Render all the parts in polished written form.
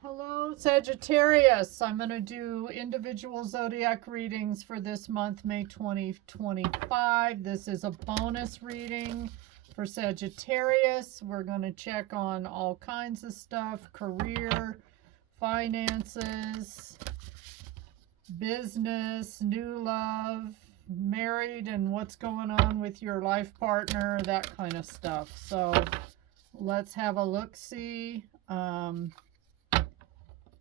Hello, Sagittarius. I'm going to do individual zodiac readings for this month, May 2025. This is a bonus reading for Sagittarius. We're going to check on all kinds of stuff: career, finances, business, new love, married, and what's going on with your life partner, that kind of stuff. So let's have a look-see.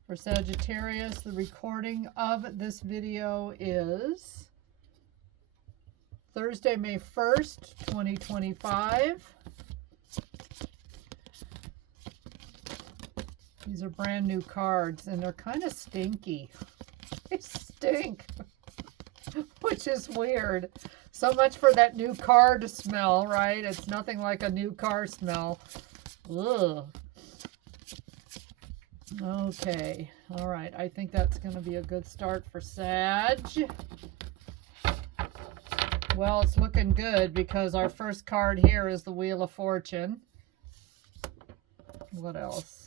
For Sagittarius, the recording of this video is Thursday, May 1st, 2025. These are brand new cards, and they're kind of stinky. They stink, which is weird. So much for that new card smell, right? It's nothing like a new car smell. Ugh. Okay, all right. I think that's going to be a good start for Sag. Well, it's looking good because our first card here is the Wheel of Fortune. What else?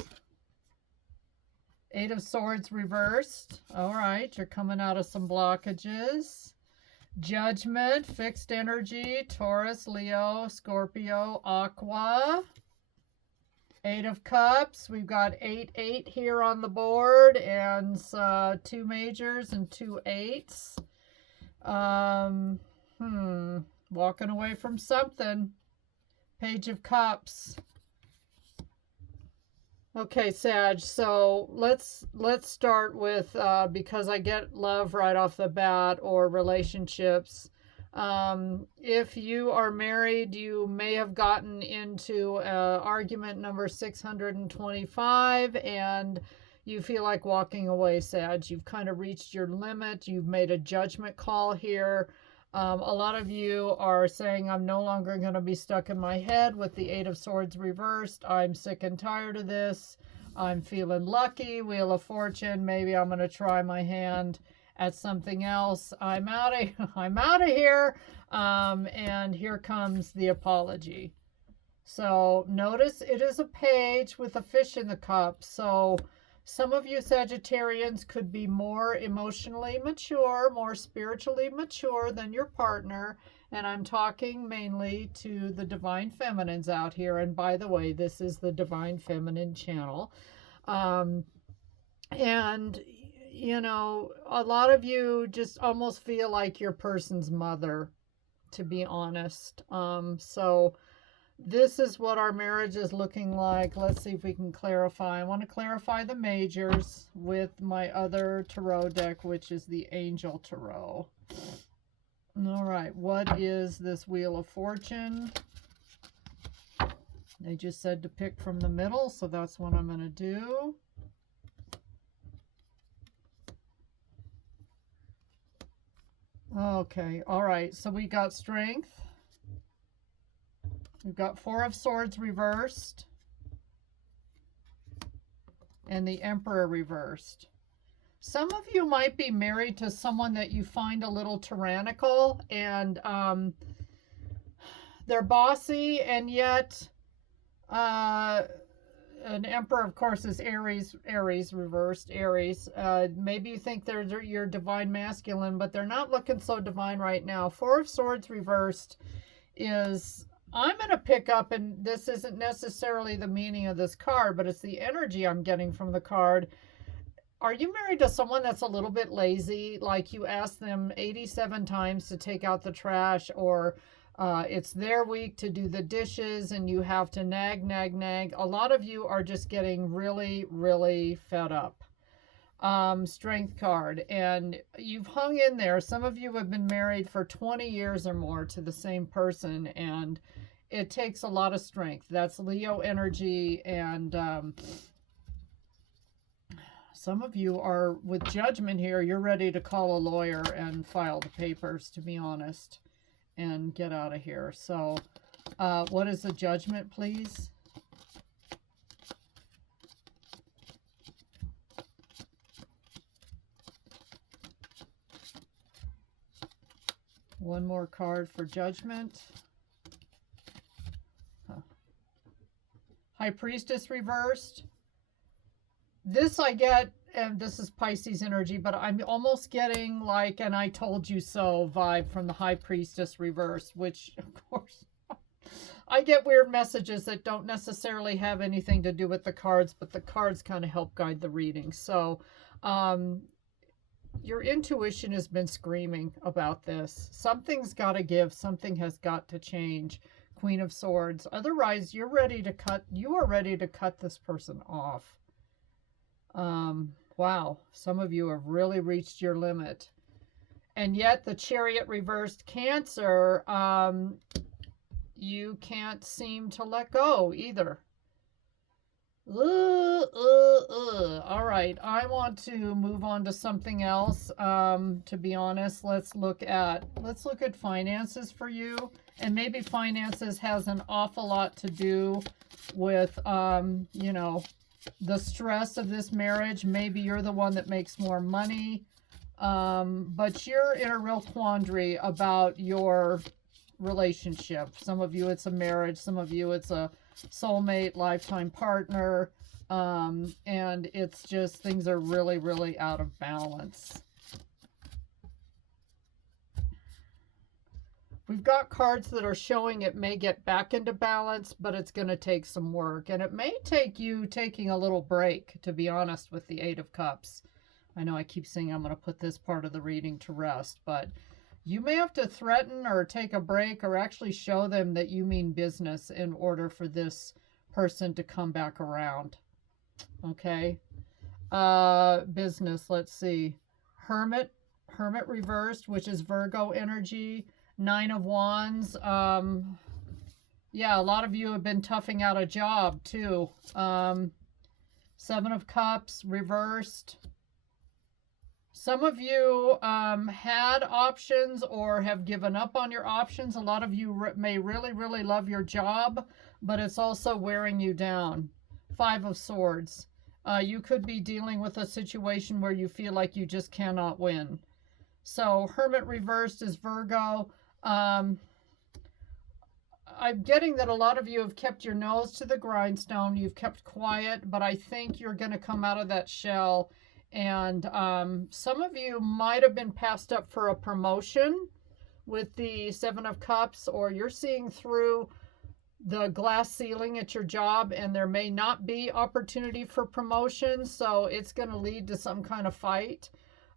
Eight of Swords reversed. All right, you're coming out of some blockages. Judgment, fixed energy, Taurus, Leo, Scorpio, Aqua. Eight of Cups. We've got 8-8 here on the board, and two majors and two eights. Walking away from something. Page of Cups. Okay, Sag, so let's start with, because I get love right off the bat, or relationships. If you are married, you may have gotten into argument number 625 and you feel like walking away, Sag. You've kind of reached your limit. You've made a judgment call here. A lot of you are saying, I'm no longer going to be stuck in my head with the Eight of Swords reversed. I'm sick and tired of this. I'm feeling lucky. Wheel of Fortune. Maybe I'm going to try my hand at something else. I'm out of here. And here comes the apology. So notice it is a page with a fish in the cup. So some of you Sagittarians could be more emotionally mature, more spiritually mature than your partner. And I'm talking mainly to the divine feminines out here. And by the way, this is the Divine Feminine channel. And you know, a lot of you just almost feel like your person's mother, to be honest. So this is what our marriage is looking like. Let's see if we can clarify. I want to clarify the majors with my other tarot deck, which is the Angel Tarot. All right, what is this Wheel of Fortune? They just said to pick from the middle, so that's what I'm going to do. Okay, all right, so we got Strength. We've got Four of Swords reversed. And the Emperor reversed. Some of you might be married to someone that you find a little tyrannical, and they're bossy, and yet an Emperor, of course, is Aries, reversed, Aries. Maybe you think they're your divine masculine, but they're not looking so divine right now. Four of Swords reversed is, I'm going to pick up, and this isn't necessarily the meaning of this card, but it's the energy I'm getting from the card. Are you married to someone that's a little bit lazy? Like you ask them 87 times to take out the trash, or it's their week to do the dishes and you have to nag. A lot of you are just getting really, really fed up. Strength card, and you've hung in there. Some of you have been married for 20 years or more to the same person, and it takes a lot of strength. That's Leo energy, and some of you are with Judgment here. You're ready to call a lawyer and file the papers, to be honest, and get out of here. So what is the Judgment, please? One more card for Judgment. High Priestess reversed. This I get, and this is Pisces energy, but I'm almost getting like an I told you so vibe from the High Priestess reverse, which, of course, I get weird messages that don't necessarily have anything to do with the cards, but the cards kind of help guide the reading. So, your intuition has been screaming about this. Something's got to give, something has got to change. Queen of Swords. Otherwise, you are ready to cut this person off. Wow, some of you have really reached your limit. And yet the Chariot reversed, Cancer, you can't seem to let go either. All right, I want to move on to something else. To be honest, let's look at finances for you. And maybe finances has an awful lot to do with, you know, the stress of this marriage. Maybe you're the one that makes more money, but you're in a real quandary about your relationship. Some of you it's a marriage, some of you it's a soulmate, lifetime partner, and it's just things are really, really out of balance. We've got cards that are showing it may get back into balance, but it's going to take some work. And it may take you taking a little break, to be honest, with the Eight of Cups. I know I keep saying I'm going to put this part of the reading to rest, but you may have to threaten or take a break or actually show them that you mean business in order for this person to come back around. Okay? Business, let's see. Hermit reversed, which is Virgo energy. Nine of Wands. Yeah, a lot of you have been toughing out a job too. Seven of Cups reversed. Some of you had options or have given up on your options. A lot of you may really, really love your job, but it's also wearing you down. Five of Swords. You could be dealing with a situation where you feel like you just cannot win. So Hermit reversed is Virgo. I'm getting that a lot of you have kept your nose to the grindstone. You've kept quiet, but I think you're going to come out of that shell. And some of you might have been passed up for a promotion with the Seven of Cups, or you're seeing through the glass ceiling at your job and there may not be opportunity for promotion. So it's going to lead to some kind of fight.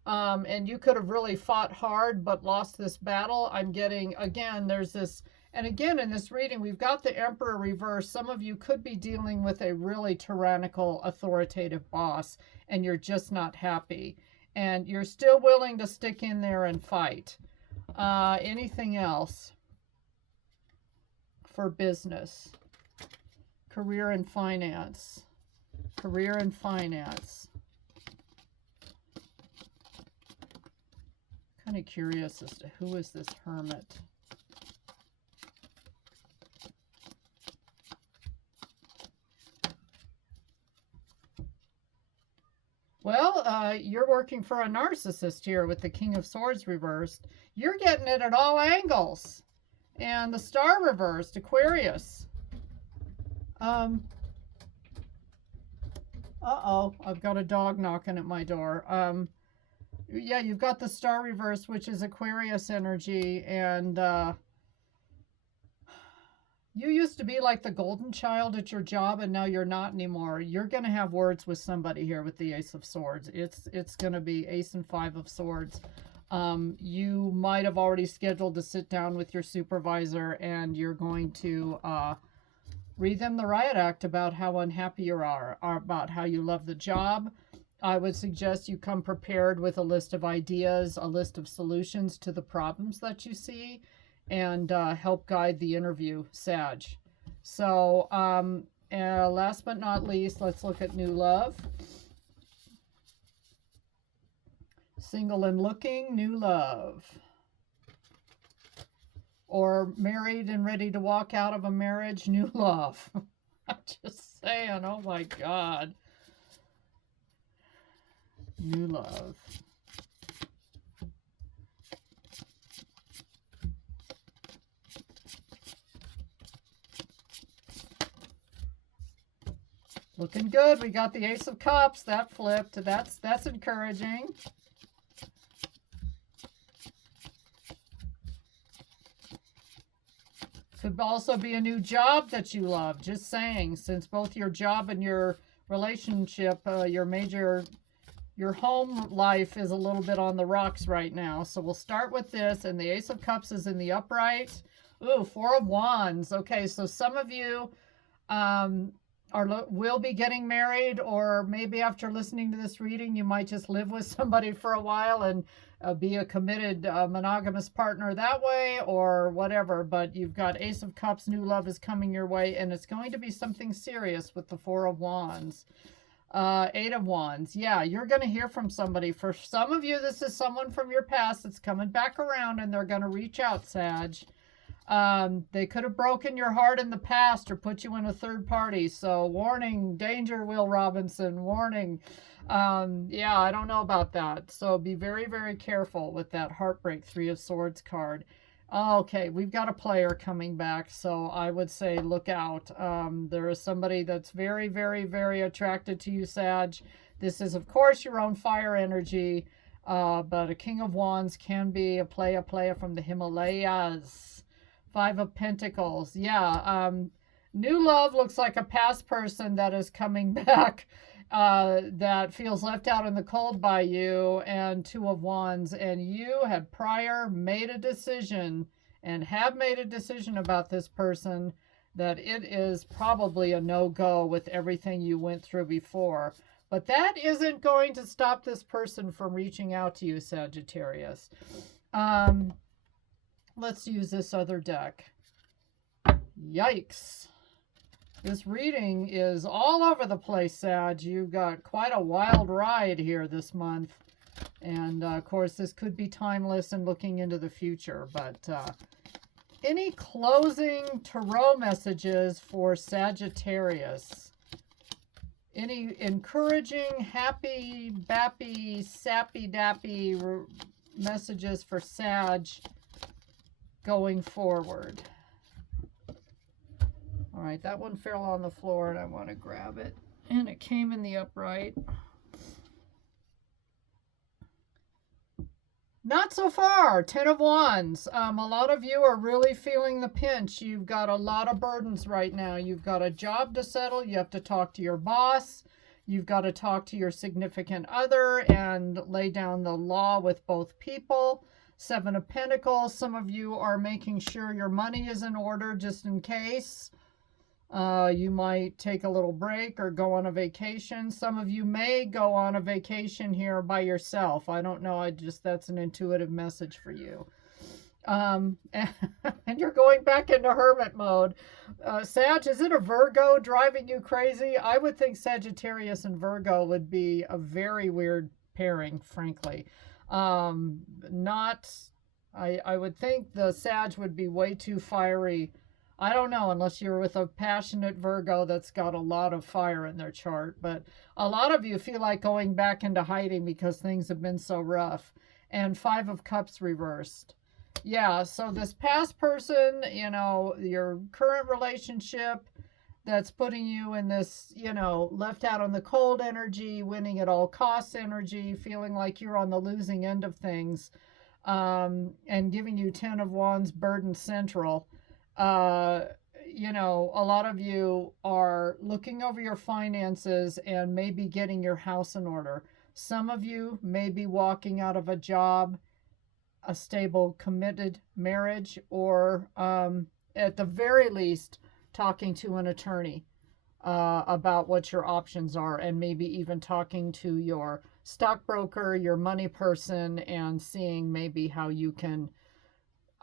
And you could have really fought hard but lost this battle. I'm getting, again, there's this, and again in this reading we've got the Emperor reverse. Some of you could be dealing with a really tyrannical, authoritative boss and you're just not happy. And you're still willing to stick in there and fight. Anything else for business? Career and finance. Career and finance. Kind of curious as to who is this Hermit. Well, you're working for a narcissist here with the King of Swords reversed. You're getting it at all angles. And the Star reversed, Aquarius. Uh-oh, I've got a dog knocking at my door. Yeah, you've got the Star reverse, which is Aquarius energy, and you used to be like the golden child at your job, and now you're not anymore. You're going to have words with somebody here with the Ace of Swords. It's going to be Ace and Five of Swords. You might have already scheduled to sit down with your supervisor, and you're going to read them the riot act about how unhappy you are, or about how you love the job. I would suggest you come prepared with a list of ideas, a list of solutions to the problems that you see, and help guide the interview, Sag. So last but not least, let's look at new love. Single and looking, new love. Or married and ready to walk out of a marriage, new love. I'm just saying, oh my God. New love. Looking good. We got the Ace of Cups. That flipped. That's encouraging. Could also be a new job that you love. Just saying, since both your job and your relationship, your home life is a little bit on the rocks right now. So we'll start with this, and the Ace of Cups is in the upright. Ooh, Four of Wands. Okay, so some of you will be getting married, or maybe after listening to this reading, you might just live with somebody for a while and be a committed monogamous partner that way, or whatever. But you've got Ace of Cups, new love is coming your way, and it's going to be something serious with the Four of Wands. Eight of Wands. Yeah, you're going to hear from somebody. For some of you, this is someone from your past that's coming back around, and they're going to reach out, Sag. They could have broken your heart in the past or put you in a third party. So warning, danger, Will Robinson, warning. Yeah, I don't know about that. So be very, very careful with that heartbreak Three of Swords card. Okay, we've got a player coming back, so I would say look out. There is somebody that's very, very, very attracted to you, Sag. This is, of course, your own fire energy, but a King of Wands can be a player from the Himalayas. Five of Pentacles. Yeah, new love looks like a past person that is coming back. That feels left out in the cold by you, and Two of Wands, and you had prior made a decision and have made a decision about this person that it is probably a no-go with everything you went through before. But that isn't going to stop this person from reaching out to you, Sagittarius. Let's use this other deck. Yikes. This reading is all over the place, Sag. You've got quite a wild ride here this month. And, of course, this could be timeless and looking into the future. But any closing tarot messages for Sagittarius? Any encouraging, happy, bappy, sappy, dappy messages for Sag going forward? All right, that one fell on the floor, and I want to grab it. And it came in the upright. Not so far. Ten of Wands. A lot of you are really feeling the pinch. You've got a lot of burdens right now. You've got a job to settle. You have to talk to your boss. You've got to talk to your significant other and lay down the law with both people. Seven of Pentacles. Some of you are making sure your money is in order just in case. You might take a little break or go on a vacation. Some of you may go on a vacation here by yourself. I don't know. That's an intuitive message for you. And you're going back into hermit mode. Sag, is it a Virgo driving you crazy? I would think Sagittarius and Virgo would be a very weird pairing, frankly. I would think the Sag would be way too fiery. I don't know, unless you're with a passionate Virgo that's got a lot of fire in their chart. But a lot of you feel like going back into hiding because things have been so rough. And Five of Cups reversed. Yeah, so this past person, your current relationship that's putting you in this, left out on the cold energy, winning at all costs energy, feeling like you're on the losing end of things, and giving you Ten of Wands burden central. A lot of you are looking over your finances and maybe getting your house in order. Some of you may be walking out of a job, a stable, committed marriage, or at the very least, talking to an attorney about what your options are, and maybe even talking to your stockbroker, your money person, and seeing maybe how you can,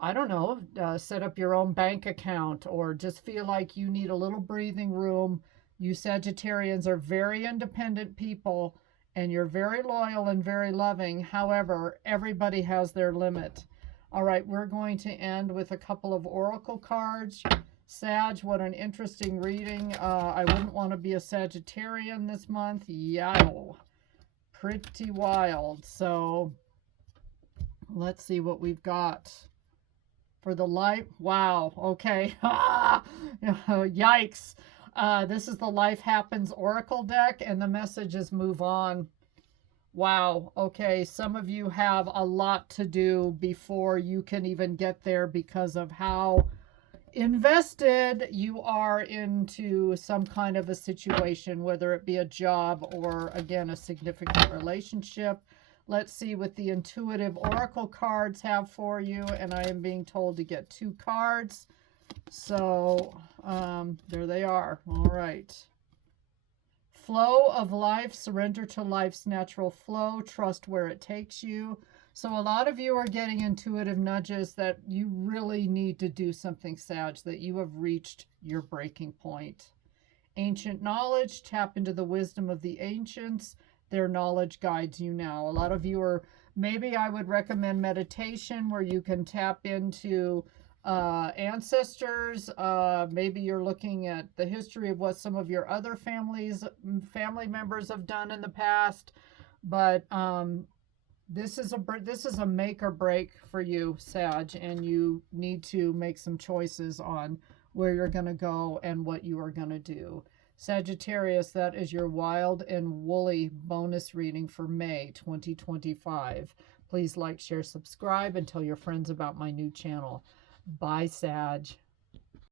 I don't know, set up your own bank account, or just feel like you need a little breathing room. You Sagittarians are very independent people, and you're very loyal and very loving. However, everybody has their limit. All right, we're going to end with a couple of oracle cards. Sag, what an interesting reading. I wouldn't want to be a Sagittarian this month. Yow. Pretty wild. So let's see what we've got. For the light, wow, okay. Yikes. This is the Life Happens Oracle deck, and the message is move on. Wow. Okay. Some of you have a lot to do before you can even get there because of how invested you are into some kind of a situation, whether it be a job or, again, a significant relationship. Let's see what the intuitive oracle cards have for you. And I am being told to get 2 cards. So there they are. All right. Flow of life, surrender to life's natural flow, trust where it takes you. So a lot of you are getting intuitive nudges that you really need to do something, Sag, that you have reached your breaking point. Ancient knowledge, tap into the wisdom of the ancients. Their knowledge guides you now. A lot of you are, maybe I would recommend meditation where you can tap into ancestors. Maybe you're looking at the history of what some of your other family members have done in the past. But this is a make or break for you, Sag, and you need to make some choices on where you're going to go and what you are going to do. Sagittarius, that is your wild and woolly bonus reading for May 2025. Please like, share, subscribe, and tell your friends about my new channel. Bye, Sag.